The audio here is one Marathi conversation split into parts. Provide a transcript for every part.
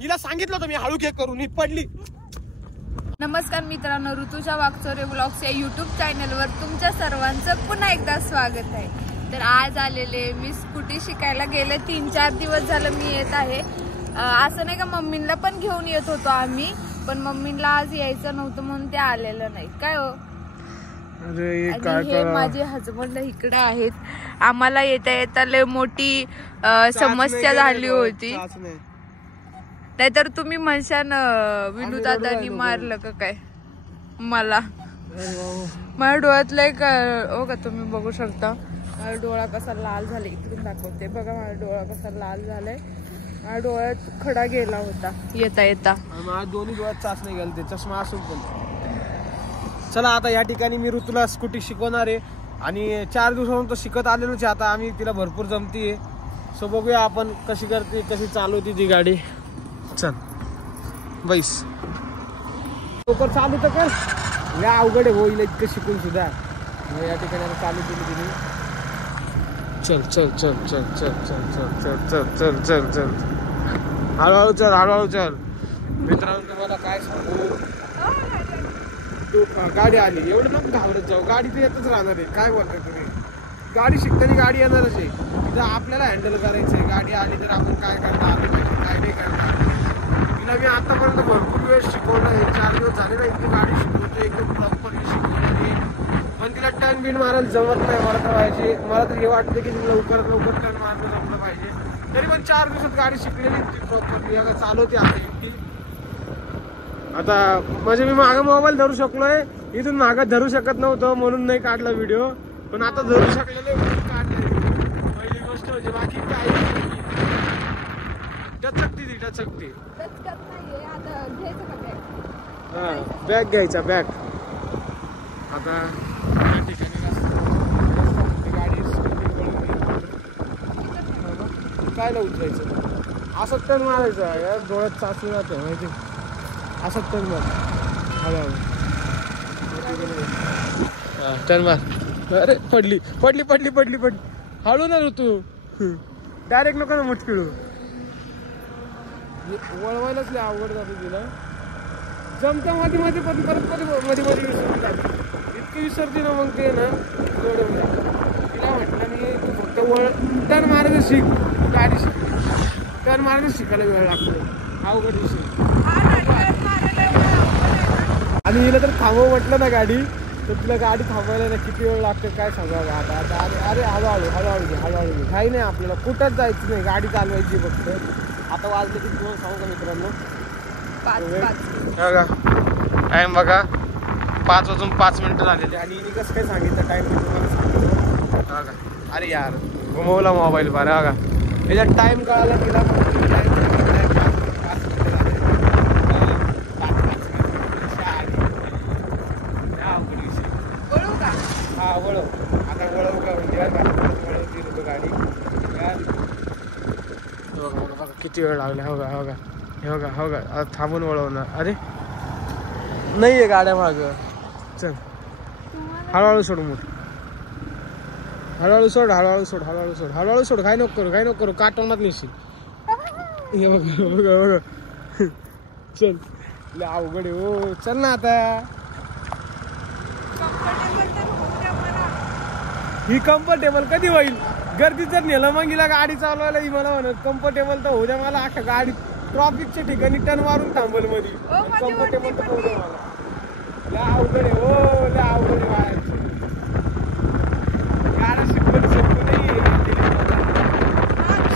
हिला सांगितलं होतं मी हळू घे करून, ही पडली. नमस्कार मित्रांनो, ऋतुजा वागचोरे ब्लॉग्स या युट्यूब चॅनलवर तुमच्या सर्वांचं पुन्हा एकदा स्वागत आहे. तर आज आलेले मी स्कूटी शिकायला गेले 3-4 दिवस झालं मी येत आहे. असं नाही का मम्मीला पण घेऊन येत होतो आम्ही, पण मम्मीला आज यायचं नव्हतं म्हणून ते आलेलं नाही. काय हो हे माझे हजबंड इकडे आहेत. आम्हाला येता येता लय मोठी समस्या झाली होती. नाहीतर तुम्ही म्हणशान विनू दादानी मारलं का काय मला. माझ्या डोळ्यातलं एक हो का तुम्ही बघू शकता, माझा डोळा कसा लाल झाला. इकडून दाखवते बघा, माझा डोळा कसा लाल झालाय. माझ्या डोळ्यात खडा गेला होता येता येता. माझ्या दोन्ही डोळ्यात चाचणी गेली, ते चष्मा असून पण. चला आता या ठिकाणी मी ऋतूला स्कूटी शिकवणार आहे आणि 4 दिवसांपासून तो शिकत आलेलोच आहे. आता आम्ही तिला भरपूर जमतीये, सो बघूया आपण कशी करते, कशी चालवते ती गाडी. चल बैस, लवकर चालू तर कर. या अवघड आहे होईल इतकं शिकून सुद्धा. या ठिकाणी आता चालू केली तिने. चल चल चल चल चल चल चल चल चल चल चल चल हळूहळू चल, हळूहळू चल. मित्रांनो तुम्हाला काय सांगू, गाडी आली एवढं नको घाबरत जाऊ. गाडी तर येतच राहणार आहे. काय बोलताय तुम्ही, गाडी शिकताना गाडी येणारच आहे. तिथं आपल्याला हँडल करायचं आहे. गाडी आली तर आपण काय करणार, काय नाही करणार. तिला मी आतापर्यंत भरपूर वेळ शिकवलं आहे. 4 दिवस झाले ना इतकी गाडी शिकवतो, एकदम प्रॉपरली शिकवली. पण तिला टर्न बिन मारायला जमत नाही. मला तर पाहिजे, मला तर हे वाटतं की लवकरात लवकर टर्न मारणं जमलं पाहिजे. तरी पण 4 दिवसात गाडी शिकलेली ती प्रॉपरली. आता चालवते आता एकटी. आता म्हणजे मी मागं मोबाईल धरू शकलोय, इथून मागं धरू शकत नव्हतं म्हणून नाही काढला व्हिडिओ. पण आता धरू शकलेलो म्हणून काढले. पहिली गोष्ट म्हणजे बाकी काय टचकती ती टचकती. हा बॅग घ्यायचा बॅग. आता या ठिकाणी गाडी काय उचलायचं, असं टर्न मारायचं यार. डोळ्यात चाचून जातं माहिती, असं टर्न मार. हळूहळू टर्न मार. अरे पडली पडली पडली पडली पडली. हळू ना ऋतू, डायरेक्ट नको ना मुटकिळू. वळवायलाच लय अवघड जातो तिला. जमतं मध्ये मध्ये पण परत मध्ये मध्ये विसरून जाते. इतकी विसरते ना मग ते ना एवढं. तिला म्हटलं मी तू फक्त टर्न मारायचं शिक, गाडी शिक. टर्न मारायचं शिकायला वेळ लागतो, अवघड विषय. आणि हिला तर थांबव म्हटलं ना गाडी, तर तुला गाडी थांबवायला ना किती वेळ लागते काय सांगावं. आता अरे हळूहळू हळूहळू घे, हळूहळू घे. काही नाही आपल्याला कुठंच जायचं नाही, गाडी चालवायची फक्त. आता वाजले की तुम्हाला सांगू का मित्रांनो, बघा टाइम बघा 5:05 झालेले. आणि हिने कसं काय सांगितलं टाइम तुम्हाला सांगितलं बघा. अरे यार घुमवला मोबाईल बरं बघा. याच्यात टाइम कळाला तिला. हा वळव, आता वळव का वळवती होतो गाडी. बघा बघा बघा किती वेळ लागला. हो का हो का हे बघा हो का. आता थांबून वळवणार. अरे नाही आहे गाड्या मागं. चल हळूहळू सोड मूठ, हळूहळू सोड, हळूहळू सोड, हळूहळू सोड, हळूहळू सोड. काय नको करू, काय नको करू, काटवणार नेशील. हे बघा बघा बघा. चल लय अवघड आहे हो. चल ना आता. ही कम्फर्टेबल कधी होईल. गर्दीत जर नेलं मग हिला गाडी चालवायला ही मला म्हणत कम्फर्टेबल तर होऊ द्या मला. अख्खा गाडी ट्रॉफिकच्या ठिकाणी टर्न मारून थांबल मध्ये. कम्फर्टेबल तर होऊ द्या मला. लय अवघड आहे हो, लय अवघड आहे बाहेरची गाड्या शिकवत शकतो नाही.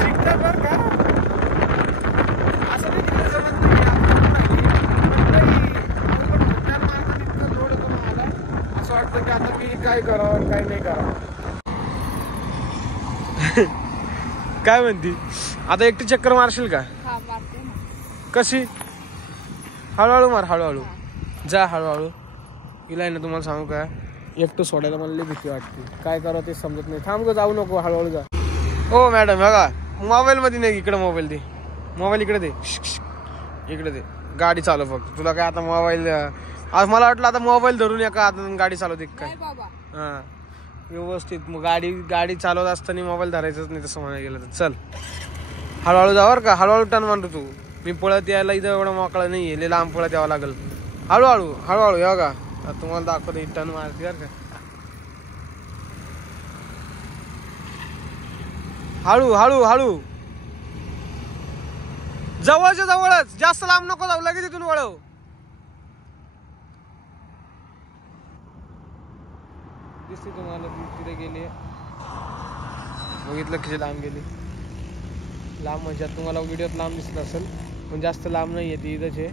शिकता बरं का, असं नाही तिला जमत नाही. असं वाटतं की आता मी काय करावं काय नाही करावं. काय म्हणती आता, एकटी चक्कर मारशील का. कशी, हळूहळू मार, हळूहळू जा, हळूहळू. हिला ना तुम्हाला सांगू का, एकटं सोडायला मला लई भीती वाटते. काय करावं ते समजत नाही. थांब ग, जाऊ नको, हळूहळू जा. हो मॅडम बघा मोबाईल मध्ये नाही, इकडे मोबाईल दे. मोबाईल इकडे दे, इकडे दे. गाडी चालव फक्त. तुला काय आता मोबाईल, आज मला वाटलं आता मोबाईल धरून एका आता गाडी चालवते काय. हा व्यवस्थित. मग गाडी चालवत असताना मोबाईल धरायचंच नाही तसं म्हणायला गेलं तर. चल हळूहळू जा बरं का, हळूहळू टर्न मांडू तू. मी पळत यायला इथं एवढं मोकळा नाहीये, लय लांब पळत यावं लागेल. हळूहळू हळूहळू या का तुम्हाला दाखवतो टर्न मारते बरं का. हळू हळू हळू, जवळच्या जवळच, जास्त लांब नको जाऊ, लगेच तिथून वळव. दिसते तुम्हाला तिथे गेली, बघितलं किती लांब गेली. लांब म्हणजे तुम्हाला व्हिडिओत लांब दिसत असेल, पण जास्त लांब नाही आहे ती, इथंच आहे.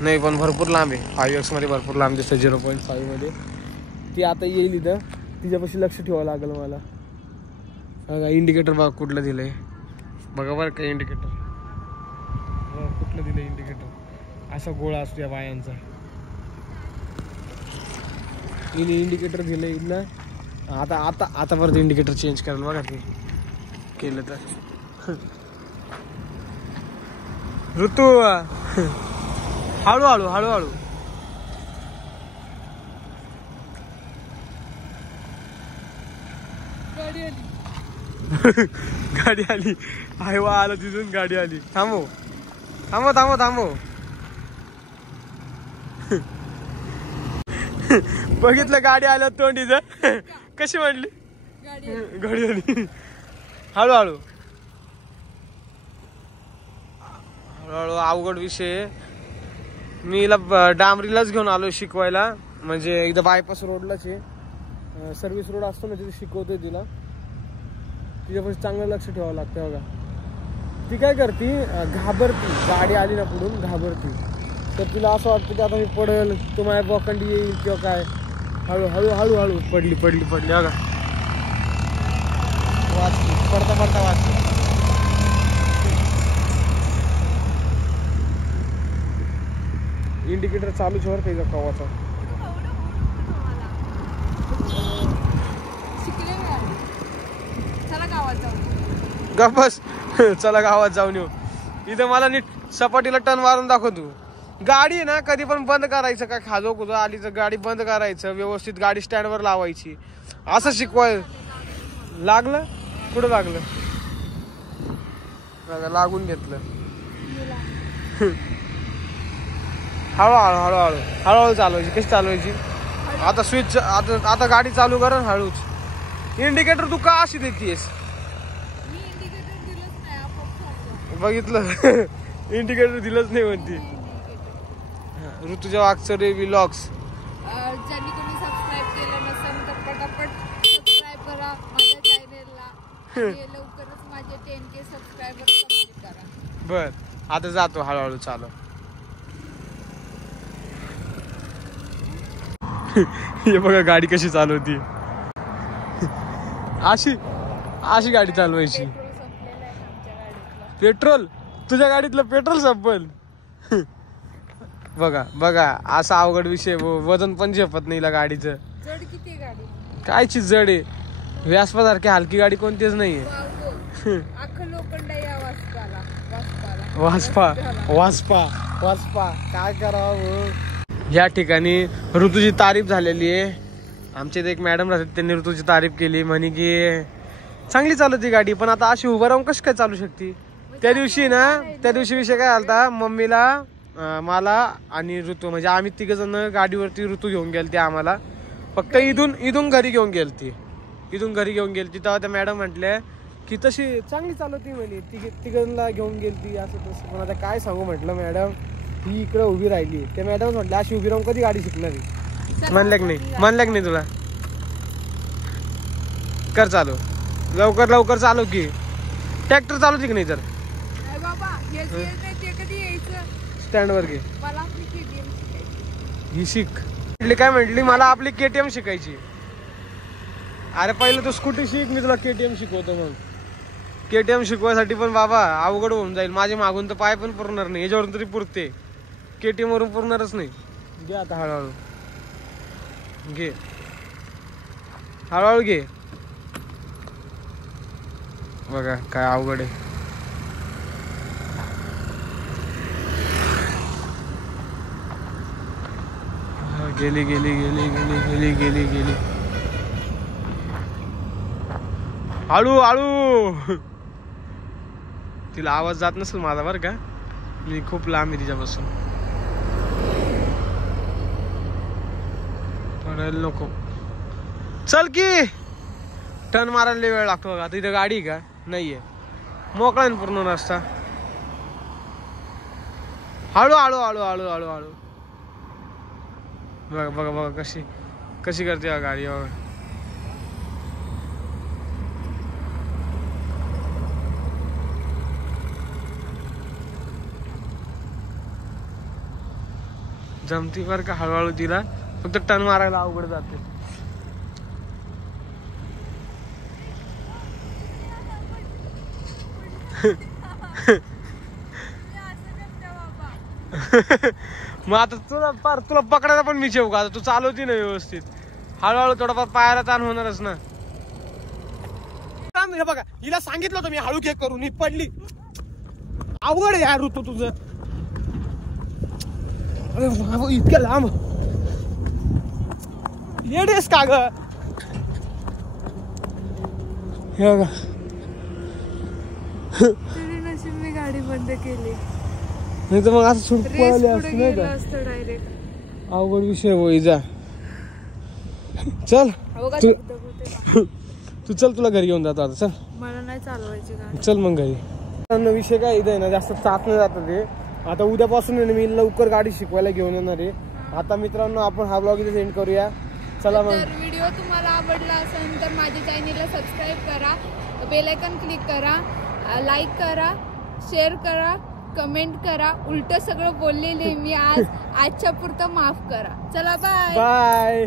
नाही पण भरपूर लांब आहे. 5x मध्ये भरपूर लांब दिसतं, 0.5 मध्ये. ती आता येईल इथं, तिच्यापाशी लक्ष ठेवावं लागेल मला. बघा इंडिकेटर बघा कुठलं दिलंय, बघा बरं का इंडिकेटर कुठलं दिलंय. इंडिकेटर असा गोळा असतो या बायांचा. हिने इंडिकेटर दिलंय इथलं. आता आता आता परत इंडिकेटर चेंज करेल बघा ते केलं तर. ऋतू हळूहळू हळूहळू. गाडी आली, हायवा आला तिथून, गाडी आली. थांबव थांबव थांबव थांबव. बघितलं गाडी आलं तोंडीचं कशी म्हणली, गाडी आली. हळूहळू हळूहळू. अवघड विषय. मी हिला डांबरीलाच घेऊन आलो शिकवायला, म्हणजे एकदा बायपास रोडलाच आहे, सर्व्हिस रोड असतो ना तिथे शिकवतोय तिला. तिच्यापासून चांगलं लक्ष ठेवावं लागतं. बघा ती काय करते, घाबरती. गाडी आली ना पुढून घाबरती, तर तिला असं वाटतं की आता मी पडेल, तो माझ्या बोकंडी येईल किंवा काय. हळू हळू हळू हळू पडली पडली पडली. बघा वाचली, पडता पडता वाचली. इंडिकेटर चालूच वर त्याचा कवाचा. गप्पस चला गावात जाऊन येऊ. इथं मला नीट सपाटीला टर्न मारून दाखव तू. गाडी आहे ना कधी पण बंद करायचं, काय खाजो खुजो आली तर गाडी बंद करायचं, व्यवस्थित गाडी स्टँडवर लावायची, असं शिकवाय. लागलं कुठं लागलं, लागून घेतलं. हळूहळू हळूहळू हळूहळू चालवायची. कशी चालवायची, आता स्विच, आता गाडी चालू कर हळूच. इंडिकेटर तू का अशी देतीयस, बघितलं इंडिकेटर दिलंच नाही म्हणती. ऋतुजा वाकचौरे व्लॉग्स. ज्यांनी तुम्ही सबस्क्राईब केलं नसेल तर पटापट सबस्क्राईब करा माझ्या चॅनेलला. लवकरच माझे 10K सबस्क्रायबर कंप्लीट करा. बर आता जातो हळूहळू चालव. हे बघा गाडी कशी चालवती, अशी अशी गाडी चालवायची. पेट्रोल, तुझ्या गाडीतलं पेट्रोल संपल. बघा बघा असा अवघड विषय. वजन पण झेपत नाही गाडीचं. जड किती गाडी, कायची जड आहे, व्यासपासारखी हलकी गाडी कोणतीच नाहीये. वासपा वासपा वासपा काय करावं. या ठिकाणी ऋतूची तारीफ झालेली आहे. आमच्या इथे एक मॅडम राहतात, त्यांनी ऋतूची तारीफ केली, म्हणे की चांगली चालवती गाडी, पण आता अशी उभं राहून कशी काय चालू शकते. त्या दिवशी विषय काय झालता, मम्मीला मला आणि ऋतू म्हणजे आम्ही 3 जण गाडीवरती ऋतू घेऊन गेलते. आम्हाला फक्त इथून घरी घेऊन गेलती. तेव्हा त्या मॅडम म्हटल्या की तशी चांगली चालवती म्हणे, 3 जणांना घेऊन गेलती असं तसं. पण आता काय सांगू म्हटलं, मॅडम ही इकडे उभी राहिली. त्या मॅडम म्हटलं अशी उभी राहून कधी गाडी शिकणार आहे. म्हणलं की नाही तुला, कर चालू लवकर चालू की. ट्रॅक्टर चालवते की नाही तर स्टँड वर घे. ही शिक काय म्हटली, मला आपली KTM शिकायची. अरे पहिलं तू स्कूटी शिक, मी तुला KTM शिकवतो. मग KTM शिकवायसाठी पण बाबा अवघड होऊन जाईल. माझे मागून तर पाय पण पुरणार नाही, याच्यावरून तरी पुरते, KTM वरून पुरणारच नाही. घे आता हळूहळू घे, हळूहळू घे. बघा काय अवघड आहे. गेली गेली गेली गेली गेली गेली गेली. हळू हळू. तिला आवाज जात नसेल माझा बरं का. मी खूप लांब आहे तिच्यापासून. पडायला नको. चल की टर्न मारायला वेळ लागतो बघा. तिथे गाडी का नाहीये, मोकळा आहे पूर्ण रस्ता. हळू हळू हळू हळू हळू हळू. बघा बघा बघा कशी कशी करते गाडी बघा. जमती बर का हळूहळू. तिला फक्त टर्न मारायला अवघड जाते. मग आता तुला पकडायला पण मी ठेवू का? आता तू चालवती ना व्यवस्थित. हळूहळू थोडाफार पायाला ताण होणारच ना. बघा हिला सांगितलं होतं मी हळू घे करून, ही पडली. अवघड आहे यार ऋतू तुझं. इतक्या लांब येडेस का ग? हे बघा नशीब मी गाडी बंद केली, नाही तर मग असं सुट पळाले असते नाही का? डायरेक्ट अवघड विषय होई. जा चल तू चल, तुला घरी घेऊन जातो आता. चल मला नाही चालवायची गाडी. चल मग घरी. विषय काय इथे ना जास्त चाच नाही जात ते. आता उद्यापासून मी लवकर गाडी शिकवायला घेऊन येणार आहे. आता मित्रांनो आपण हा ब्लॉग इथे सेंड करूया. चला मग. तर व्हिडिओ तुम्हाला आवडला असेल तर माझ्या चॅनलला सबस्क्राईब करा, बेल आयकॉन क्लिक करा, लाईक करा, शेअर करा, कमेंट करा. उलट सगळं बोललेले मी आजच्या पुरतं माफ करा. चला बाय बाय.